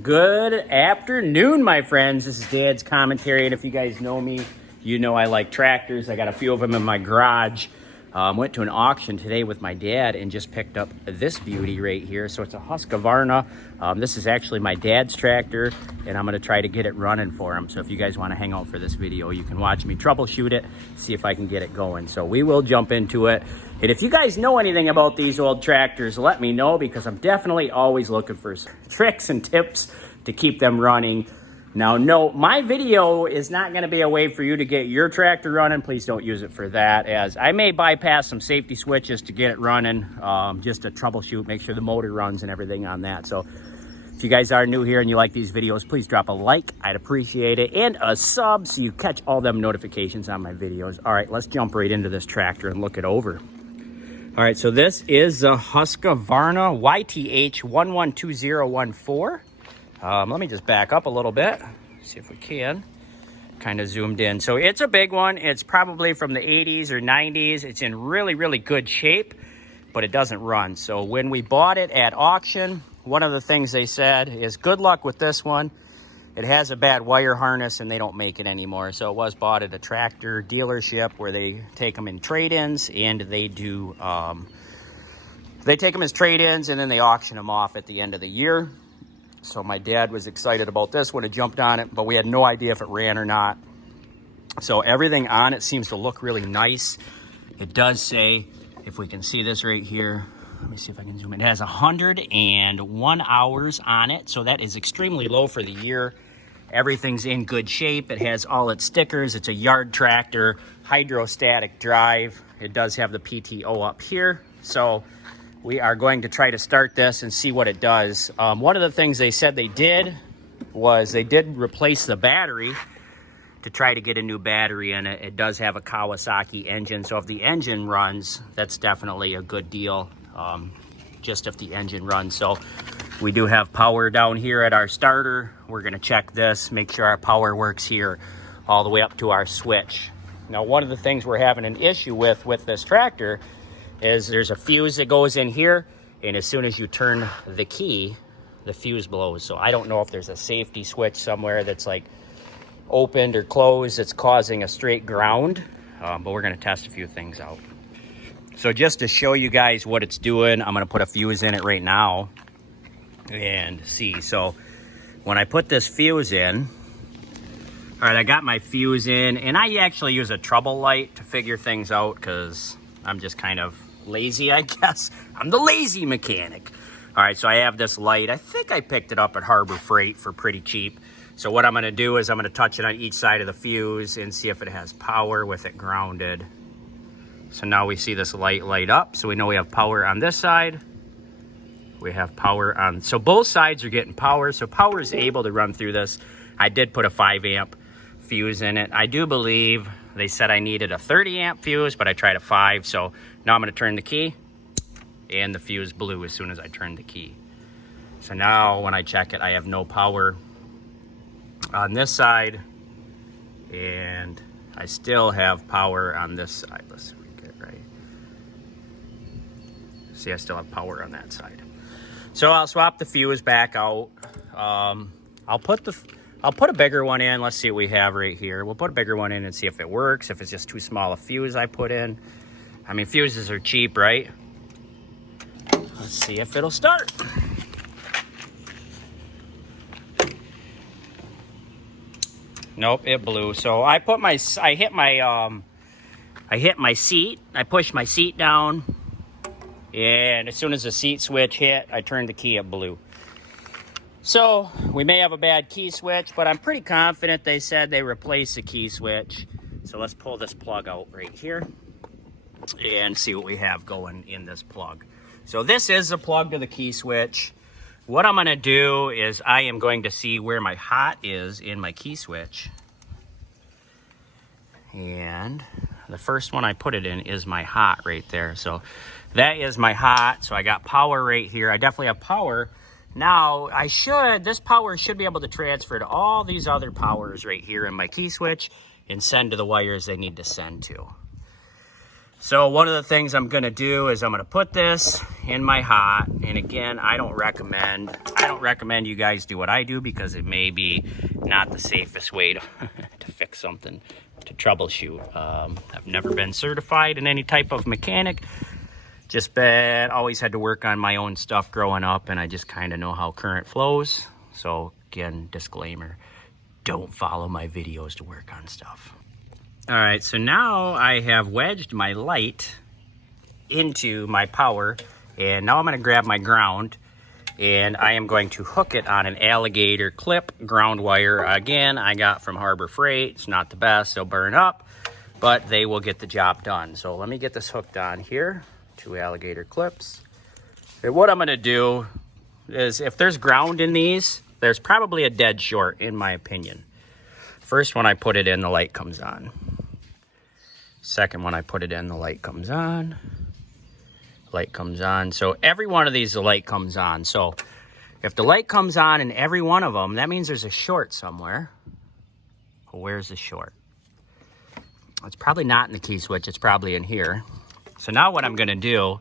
Good afternoon, my friends. This is Dad's commentary, and if you guys know me, you know I like tractors. I got a few of them in my garage. Went to an auction today with my dad and just picked up this beauty right here. So it's a Husqavarna. This is actually my dad's tractor, and I'm going to try to get it running for him. So if you guys want to hang out for this video, you can watch me troubleshoot it, see if I can get it going. So we will jump into it. And if you guys know anything about these old tractors, let me know, because I'm definitely always looking for tricks and tips to keep them running. Now, no, my video is not going to be a way for you to get your tractor running. Please don't use it for that, as I may bypass some safety switches to get it running, just to troubleshoot, make sure the motor runs and everything on that. So if you guys are new here and you like these videos, please drop a like. I'd appreciate it. And a sub so you catch all them notifications on my videos. All right, let's jump right into this tractor and look it over. All right, so this is a Husqavarna YTH 112014. Let me just back up a little bit, see if we can. Kind of zoomed in. So it's a big one. It's probably from the 80s or 90s. It's in really, really good shape, but it doesn't run. So when we bought it at auction, one of the things they said is good luck with this one. It has a bad wire harness and they don't make it anymore. So it was bought at a tractor dealership where they take them in trade-ins, and they do, they take them as trade-ins and then they auction them off at the end of the year. So my dad was excited about this one, he jumped on it, but we had no idea if it ran or not. So everything on it seems to look really nice. It does say, if we can see this right here, let me see if I can zoom in. It has 101 hours on it, so that is extremely low for the year. Everything's in good shape. It has all its stickers. It's a yard tractor, hydrostatic drive. It does have the PTO up here. So we are going to try to start this and see what it does. One of the things they said they did was they did replace the battery to try to get a new battery in it. It does have a Kawasaki engine, so if the engine runs, that's definitely a good deal, just if the engine runs. So we do have power down here at our starter. We're gonna check this, make sure our power works here all the way up to our switch. Now, one of the things we're having an issue with this tractor is there's a fuse that goes in here, and as soon as you turn the key, the fuse blows. So I don't know if there's a safety switch somewhere that's like opened or closed that's causing a straight ground, but we're gonna test a few things out. So just to show you guys what it's doing, I'm gonna put a fuse in it right now and see. So when I put this fuse in, all right, I got my fuse in, and I actually use a trouble light to figure things out because I'm just kind of lazy, I guess. I'm the lazy mechanic. All right, so I have this light. I think I picked it up at Harbor Freight for pretty cheap. So what I'm gonna do is I'm gonna touch it on each side of the fuse and see if it has power with it grounded. So now we see this light light up. So we know we have power on this side. We have power on, so both sides are getting power. So power is able to run through this. I did put a 5 amp fuse in it. I do believe they said I needed a 30 amp fuse, but I tried a 5. So now I'm gonna turn the key, and the fuse blew as soon as I turned the key. So now when I check it, I have no power on this side, and I still have power on this side. Let's see if we can get it right. See, I still have power on that side. So I'll swap the fuse back out. I'll put a bigger one in. Let's see what we have right here. We'll put a bigger one in and see if it works, if it's just too small a fuse I put in. I mean, fuses are cheap, right? Let's see if it'll start. Nope, it blew. So I hit my seat. I pushed my seat down, and as soon as the seat switch hit, I turned the key, it blew. So we may have a bad key switch, but I'm pretty confident they said they replaced the key switch. So let's pull this plug out right here and see what we have going in this plug. So this is the plug to the key switch. What I'm gonna do is I am going to see where my hot is in my key switch. And the first one I put it in is my hot right there. So that is my hot. So I got power right here. I definitely have power. Now this power should be able to transfer to all these other powers right here in my key switch and send to the wires they need to send to. So one of the things I'm gonna do is I'm gonna put this in my hot. And again, I don't recommend you guys do what I do because it may be not the safest way to, to fix something, to troubleshoot. I've never been certified in any type of mechanic. Just always had to work on my own stuff growing up, and I just kind of know how current flows. So again, disclaimer, don't follow my videos to work on stuff. All right, so now I have wedged my light into my power, and now I'm gonna grab my ground, and I am going to hook it on an alligator clip ground wire. Again, I got from Harbor Freight. It's not the best, they'll burn up, but they will get the job done. So let me get this hooked on here, 2 alligator clips. And what I'm gonna do is, if there's ground in these, there's probably a dead short, in my opinion. First one I put it in, the light comes on. Second one I put it in, the light comes on. Light comes on. So every one of these, the light comes on. So if the light comes on in every one of them, that means there's a short somewhere. Well, where's the short? It's probably not in the key switch. It's probably in here. So now what I'm going to do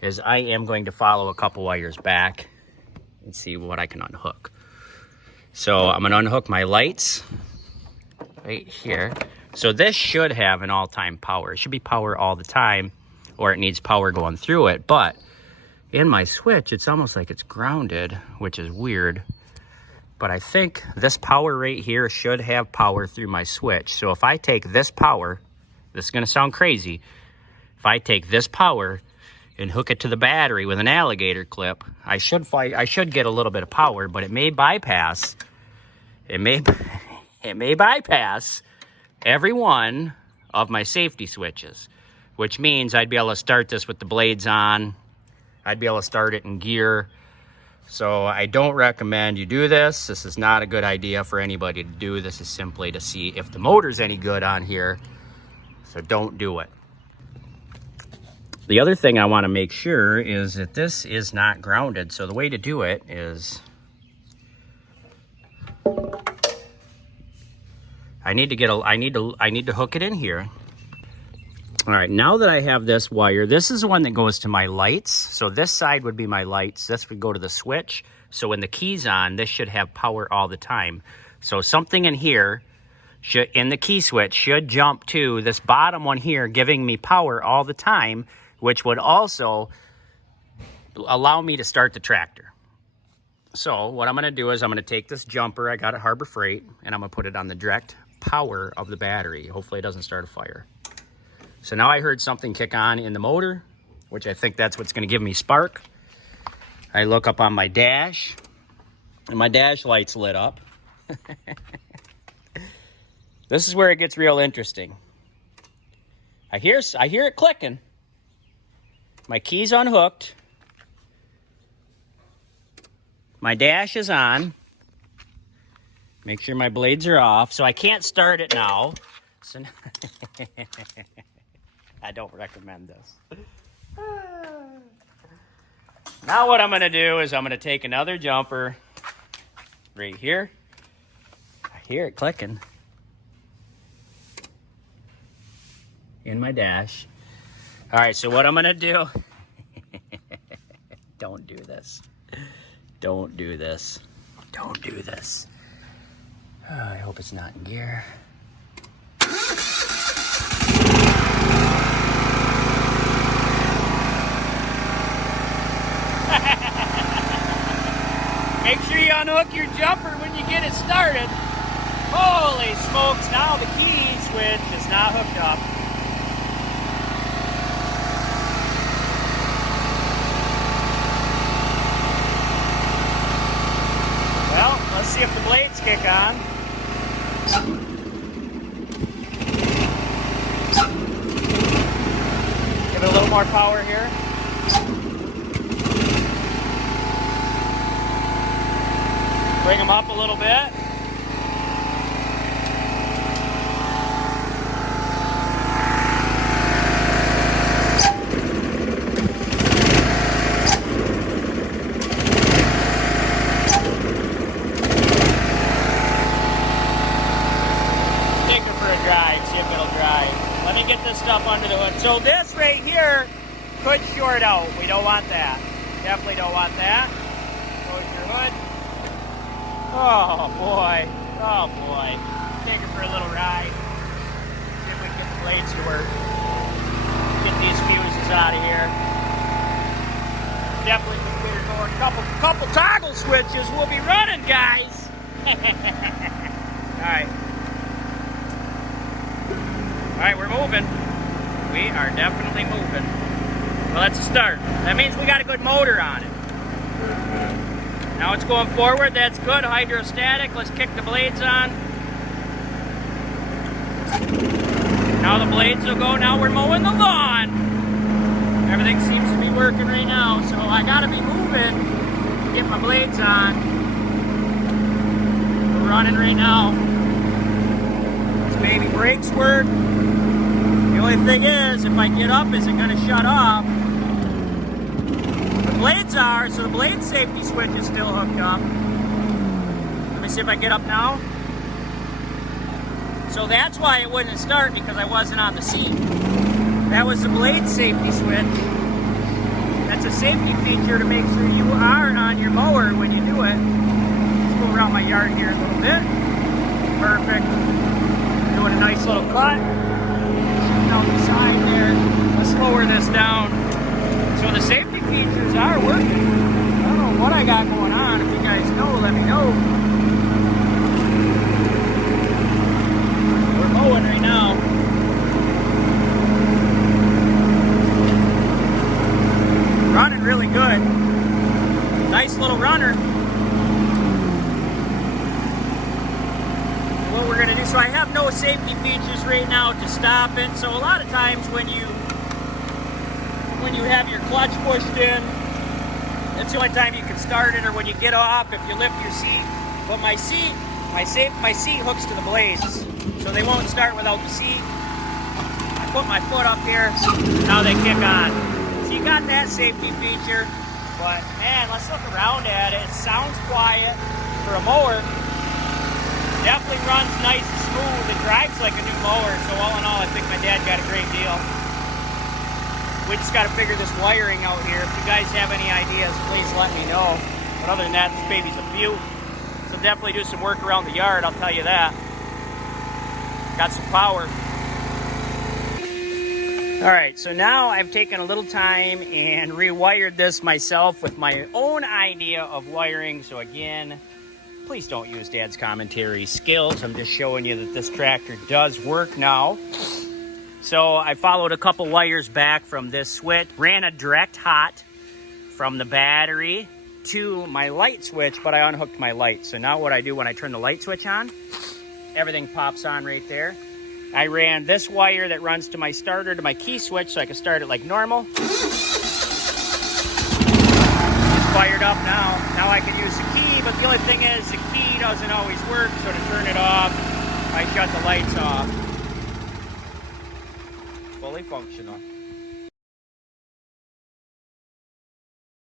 is I am going to follow a couple wires back and see what I can unhook. So I'm going to unhook my lights right here. So this should have an all-time power. It should be power all the time, or it needs power going through it. But in my switch, it's almost like it's grounded, which is weird. But I think this power right here should have power through my switch. So if I take this power, this is gonna sound crazy. If I take this power and hook it to the battery with an alligator clip, I should get a little bit of power, but it may bypass, it may bypass every one of my safety switches, which means I'd be able to start this with the blades on. I'd be able to start it in gear. So I don't recommend you do this. This is not a good idea for anybody to do. This is simply to see if the motor's any good on here. So don't do it. The other thing I want to make sure is that this is not grounded. So the way to do it is I need to hook it in here. All right, now that I have this wire, this is the one that goes to my lights. So this side would be my lights. This would go to the switch. So when the key's on, this should have power all the time. So something in here, in the key switch, should jump to this bottom one here, giving me power all the time, which would also allow me to start the tractor. So what I'm gonna do is I'm gonna take this jumper I got at Harbor Freight, and I'm gonna put it on the direct power of the battery. Hopefully it doesn't start a fire. So now I heard something kick on in the motor, which I think that's what's gonna give me spark. I look up on my dash, and my dash light's lit up. This is where it gets real interesting. I hear it clicking. My key's unhooked. My dash is on. Make sure my blades are off. So I can't start it now. So I don't recommend this. Now what I'm gonna do is I'm gonna take another jumper right here. I hear it clicking in my dash. All right, so what I'm gonna do, don't do this. Don't do this. Don't do this. Oh, I hope it's not in gear. Make sure you unhook your jumper when you get it started. Holy smokes, now the key switch is not hooked up. Well, let's see if the blades kick on. Give it a little more power here. Bring them up a little bit. this stuff under the hood. So this right here could short out. We don't want that. Definitely don't want that. Close your hood. Oh boy. Oh boy. Take her for a little ride. See if we can get the blades to work. Get these fuses out of here. Definitely can get her going. Couple toggle switches. We'll be running, guys. Alright. Alright, we're moving. We are definitely moving. Well, that's a start. That means we got a good motor on it. Now it's going forward. That's good. Hydrostatic. Let's kick the blades on. Now the blades will go. Now we're mowing the lawn. Everything seems to be working right now. So I got to be moving to get my blades on. We're running right now. This baby brakes work. The only thing is, if I get up, is it going to shut off? The blades are, so the blade safety switch is still hooked up. Let me see if I get up now. So that's why it wouldn't start, because I wasn't on the seat. That was the blade safety switch. That's a safety feature to make sure you are on your mower when you do it. Let's go around my yard here a little bit. Perfect. Doing a nice little cut. Down the side there. Let's lower this down. So the safety features are working. I don't know what I got going on. If you guys know, let me know. We're mowing right now. Running really good. Nice little runner. What we're going to do, so I have no safety features right now to stop it. So a lot of times when you have your clutch pushed in, that's the only time you can start it, or when you get off, if you lift your seat. But my seat hooks to the blades, so they won't start without the seat. I put my foot up here, now they kick on. So you got that safety feature, but man, let's look around at it. It sounds quiet for a mower. Definitely runs nice and smooth. It drives like a new mower, so all in all, I think my dad got a great deal. We just got to figure this wiring out here. If you guys have any ideas, please let me know. But other than that, this baby's a beaut. So definitely do some work around the yard, I'll tell you that. Got some power. All right, so now I've taken a little time and rewired this myself with my own idea of wiring. So again, please don't use Dad's commentary skills. I'm just showing you that this tractor does work now. So I followed a couple wires back from this switch, ran a direct hot from the battery to my light switch, but I unhooked my light. So now what I do when I turn the light switch on, everything pops on right there. I ran this wire that runs to my starter to my key switch so I can start it like normal. It's fired up now. Now I can use the key, but the only thing is the key doesn't always work, so to turn it off, I shut the lights off. Fully functional.